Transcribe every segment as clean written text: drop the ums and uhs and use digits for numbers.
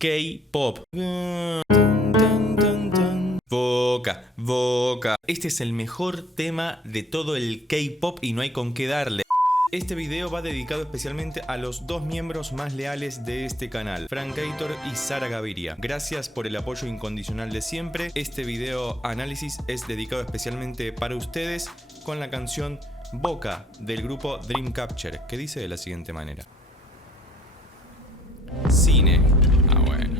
K-pop. Boca, boca. Este es el mejor tema de todo el K-pop y no hay con qué darle. Este video va dedicado especialmente a los dos miembros más leales de este canal, Frankator y Sara Gaviria. Gracias por el apoyo incondicional de siempre. Este video análisis es dedicado especialmente para ustedes con la canción Boca del grupo Dreamcatcher, que dice de la siguiente manera. Cine. Ah, bueno.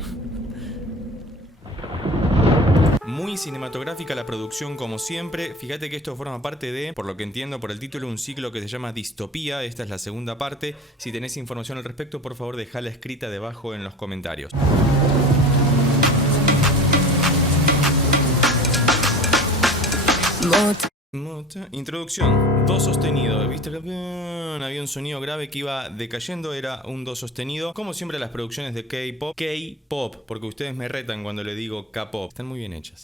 Muy cinematográfica la producción como siempre. Fíjate que esto forma parte de, por lo que entiendo por el título, un ciclo que se llama Distopía. Esta es la segunda parte. Si tenés información al respecto, por favor dejala escrita debajo en los comentarios. Introducción. Do sostenido. ¿Viste? Había un sonido grave que iba decayendo. Era un do sostenido. Como siempre las producciones de K-pop. K-pop. Porque ustedes me retan cuando le digo K-pop. Están muy bien hechas.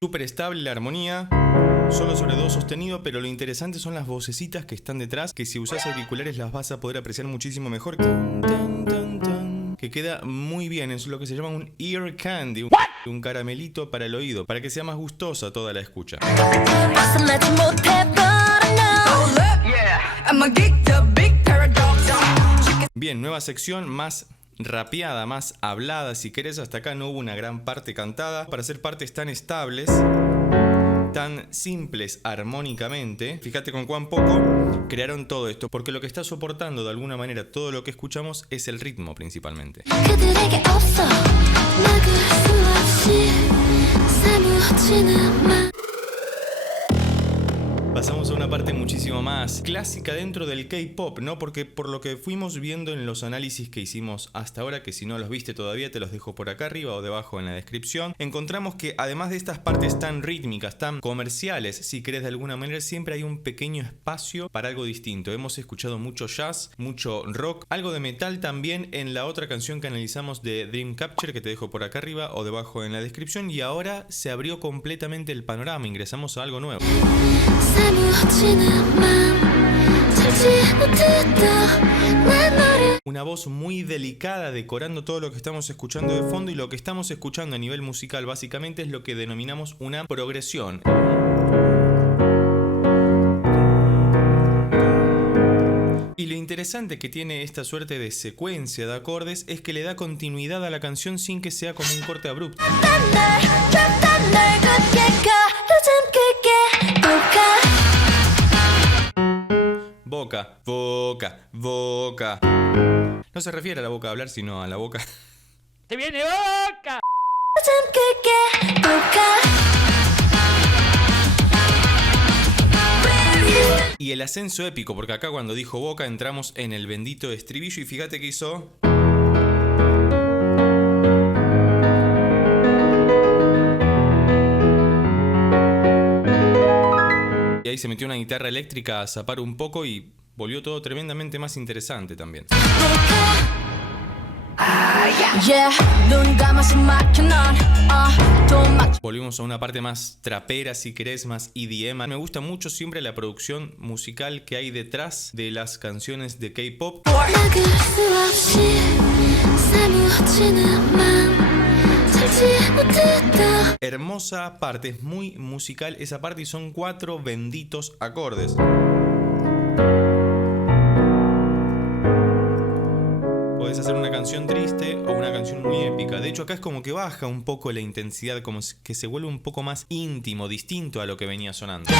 Súper estable la armonía. Solo sobre do sostenido, pero lo interesante son las vocecitas que están detrás, que si usas auriculares las vas a poder apreciar muchísimo mejor. Que queda muy bien, es lo que se llama un ear candy, un caramelito para el oído, para que sea más gustosa toda la escucha. Bien, nueva sección, más rapeada, más hablada, si querés. Hasta acá no hubo una gran parte cantada. Para hacer partes tan estables, tan simples armónicamente, fíjate con cuán poco crearon todo esto, porque lo que está soportando de alguna manera todo lo que escuchamos es el ritmo principalmente. Pasamos a una parte muchísimo más clásica dentro del K-pop, ¿no? Porque por lo que fuimos viendo en los análisis que hicimos hasta ahora, que si no los viste todavía te los dejo por acá arriba o debajo en la descripción, encontramos que además de estas partes tan rítmicas, tan comerciales, si querés de alguna manera, siempre hay un pequeño espacio para algo distinto. Hemos escuchado mucho jazz, mucho rock, algo de metal también en la otra canción que analizamos de Dreamcatcher, que te dejo por acá arriba o debajo en la descripción, y ahora se abrió completamente el panorama, ingresamos a algo nuevo. Una voz muy delicada decorando todo lo que estamos escuchando de fondo, y lo que estamos escuchando a nivel musical básicamente es lo que denominamos una progresión. Y lo interesante que tiene esta suerte de secuencia de acordes es que le da continuidad a la canción sin que sea como un corte abrupto. Boca, boca, boca. No se refiere a la boca a hablar, sino a la boca. ¡Te viene boca! Y el ascenso épico, porque acá cuando dijo boca entramos en el bendito estribillo y fíjate que hizo. Y ahí se metió una guitarra eléctrica a zapar un poco y volvió todo tremendamente más interesante también. Volvimos a una parte más trapera, si querés, más EDM. Me gusta mucho siempre la producción musical que hay detrás de las canciones de K-pop. Hermosa parte, es muy musical esa parte y son 4 benditos acordes. Podés hacer una canción triste o una canción muy épica. De hecho acá es como que baja un poco la intensidad, como que se vuelve un poco más íntimo, distinto a lo que venía sonando.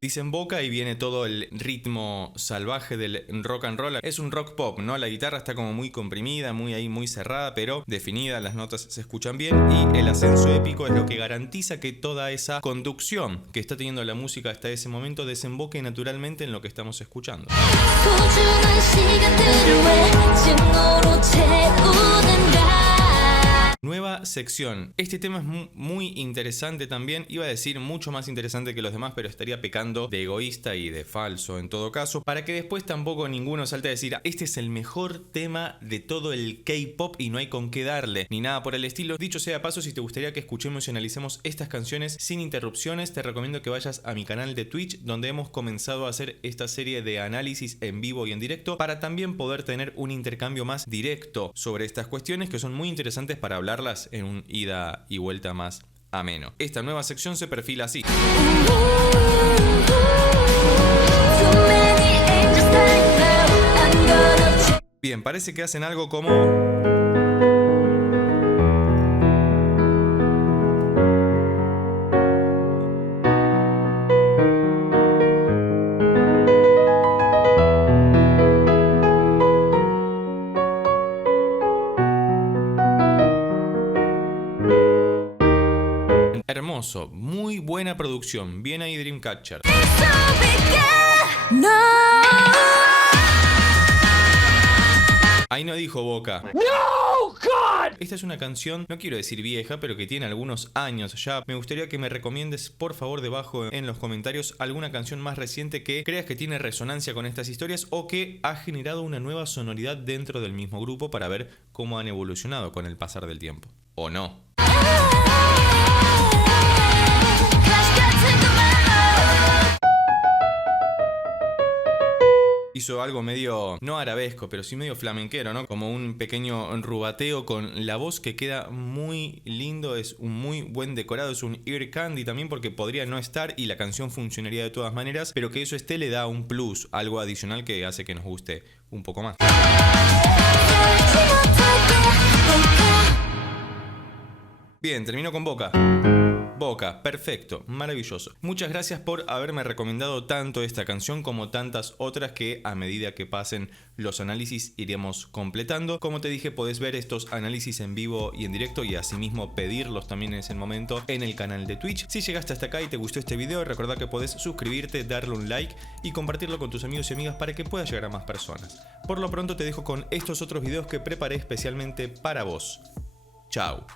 Dicen boca y viene todo el ritmo salvaje del rock and roll. Es un rock pop, ¿no? La guitarra está como muy comprimida, muy ahí, muy cerrada, pero definida, las notas se escuchan bien y el ascenso épico es lo que garantiza que toda esa conducción que está teniendo la música hasta ese momento desemboque naturalmente en lo que estamos escuchando. Nueva sección. Este tema es muy interesante también. Iba a decir mucho más interesante que los demás, pero estaría pecando de egoísta y de falso en todo caso, para que después tampoco ninguno salte a decir: este es el mejor tema de todo el K-pop y no hay con qué darle, ni nada por el estilo. Dicho sea paso, si te gustaría que escuchemos y analicemos estas canciones sin interrupciones, te recomiendo que vayas a mi canal de Twitch, donde hemos comenzado a hacer esta serie de análisis en vivo y en directo, para también poder tener un intercambio más directo sobre estas cuestiones que son muy interesantes para hablarlas en un ida y vuelta más ameno. Esta nueva sección se perfila así. Bien, parece que hacen algo como... Hermoso, muy buena producción, bien ahí Dreamcatcher. No. Ahí no dijo Boca. No, God. Esta es una canción, no quiero decir vieja, pero que tiene algunos años ya. Me gustaría que me recomiendes, por favor, debajo en los comentarios alguna canción más reciente que creas que tiene resonancia con estas historias o que ha generado una nueva sonoridad dentro del mismo grupo, para ver cómo han evolucionado con el pasar del tiempo. ¿O no? Hizo algo medio, no arabesco, pero sí medio flamenquero, ¿no? Como un pequeño rubateo con la voz que queda muy lindo, es un muy buen decorado, es un ear candy también, porque podría no estar y la canción funcionaría de todas maneras, pero que eso esté le da un plus, algo adicional que hace que nos guste un poco más. Bien, termino con Boca. Boca, perfecto, maravilloso. Muchas gracias por haberme recomendado tanto esta canción como tantas otras que a medida que pasen los análisis iremos completando. Como te dije, podés ver estos análisis en vivo y en directo y asimismo pedirlos también en ese momento en el canal de Twitch. Si llegaste hasta acá y te gustó este video, recordá que podés suscribirte, darle un like y compartirlo con tus amigos y amigas para que pueda llegar a más personas. Por lo pronto te dejo con estos otros videos que preparé especialmente para vos. Chao.